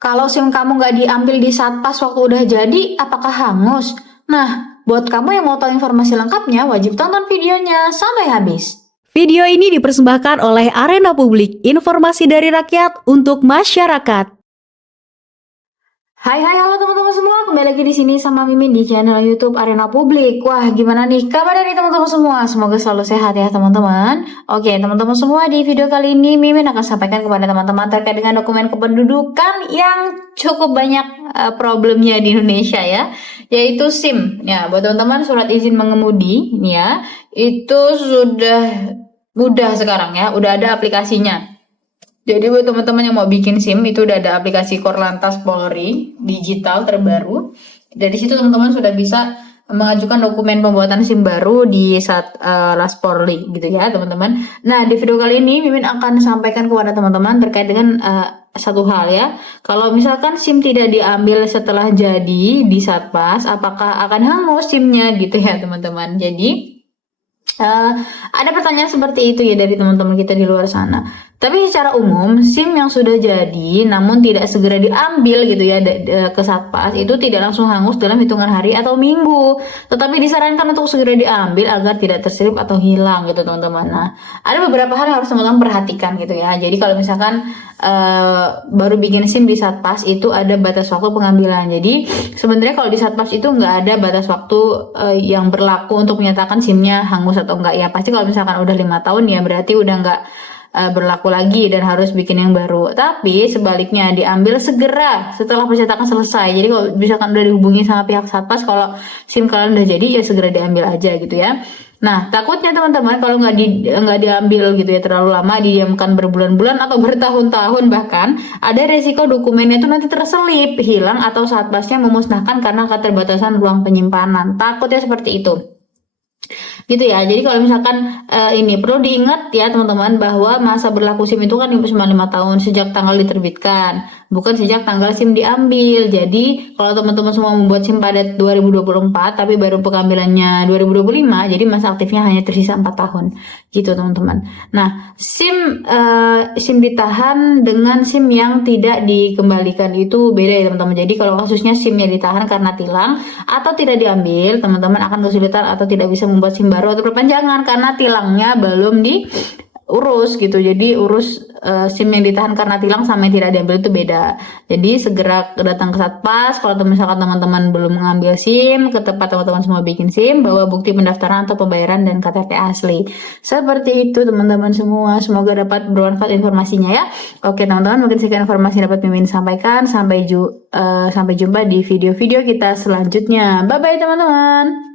Kalau SIM kamu nggak diambil di Satpas waktu udah jadi, apakah hangus? Nah, buat kamu yang mau tahu informasi lengkapnya, wajib tonton videonya sampai habis. Video ini dipersembahkan oleh Arena Publik, informasi dari rakyat untuk masyarakat. Hai halo teman-teman semua, kembali lagi di sini sama Mimin di channel YouTube Arena Publik. Wah, gimana nih kabar dari teman-teman semua? Semoga selalu sehat ya teman-teman. Oke, teman-teman semua, di video kali ini Mimin akan sampaikan kepada teman-teman terkait dengan dokumen kependudukan yang cukup banyak problemnya di Indonesia ya, yaitu SIM. Ya, buat teman-teman surat izin mengemudi nih ya, itu sudah mudah sekarang ya, udah ada aplikasinya. Jadi buat teman-teman yang mau bikin SIM itu udah ada aplikasi Korlantas Polri digital terbaru. Dari situ teman-teman sudah bisa mengajukan dokumen pembuatan SIM baru di Las Polri gitu ya teman-teman. Nah di video kali ini Mimin akan sampaikan kepada teman-teman terkait dengan satu hal ya. Kalau misalkan SIM tidak diambil setelah jadi di Satpas, apakah akan hangus SIM-nya gitu ya teman-teman. Jadi ada pertanyaan seperti itu ya dari teman-teman kita di luar sana. Tapi secara umum SIM yang sudah jadi namun tidak segera diambil gitu ya ke Satpas itu tidak langsung hangus dalam hitungan hari atau minggu, tetapi disarankan untuk segera diambil agar tidak terselip atau hilang gitu teman-teman. Nah, ada beberapa hal yang harus teman-teman perhatikan gitu ya. Jadi kalau misalkan baru bikin SIM di Satpas itu ada batas waktu pengambilan. Jadi sebenarnya kalau di Satpas itu nggak ada batas waktu yang berlaku untuk menyatakan SIM-nya hangus atau enggak ya. Pasti kalau misalkan udah 5 tahun ya berarti udah nggak berlaku lagi dan harus bikin yang baru. Tapi sebaliknya diambil segera setelah pencetakan selesai. Jadi kalau misalkan udah dihubungi sama pihak Satpas kalau SIM kalian udah jadi ya segera diambil aja gitu ya. Nah takutnya teman-teman kalau nggak diambil gitu ya terlalu lama, didiamkan berbulan-bulan atau bertahun-tahun bahkan, ada resiko dokumennya itu nanti terselip, hilang atau Satpasnya memusnahkan karena keterbatasan ruang penyimpanan. Takutnya seperti itu. Gitu ya. Jadi kalau misalkan ini perlu diingat ya teman-teman bahwa masa berlaku SIM itu kan cuma 5 tahun sejak tanggal diterbitkan, bukan sejak tanggal SIM diambil. Jadi kalau teman-teman semua membuat SIM pada 2024 tapi baru pengambilannya 2025, jadi masa aktifnya hanya tersisa 4 tahun. Gitu teman-teman. Nah, SIM ditahan dengan SIM yang tidak dikembalikan itu beda ya teman-teman. Jadi kalau kasusnya SIM-nya ditahan karena tilang atau tidak diambil, teman-teman akan kesulitan atau tidak bisa membuat SIM baru atau perpanjangan karena tilangnya belum diurus gitu. Jadi urus SIM yang ditahan karena tilang sama yang tidak diambil itu beda. Jadi segera datang ke Satpas. Kalau misalkan teman-teman belum mengambil SIM, ke tempat teman-teman semua bikin SIM, bawa bukti pendaftaran atau pembayaran dan KTP asli. Seperti itu teman-teman semua. Semoga dapat bermanfaat informasinya ya. Oke teman-teman, mungkin sekian informasi dapat Mimin sampaikan. Sampai jumpa di video-video kita selanjutnya. Bye bye teman-teman.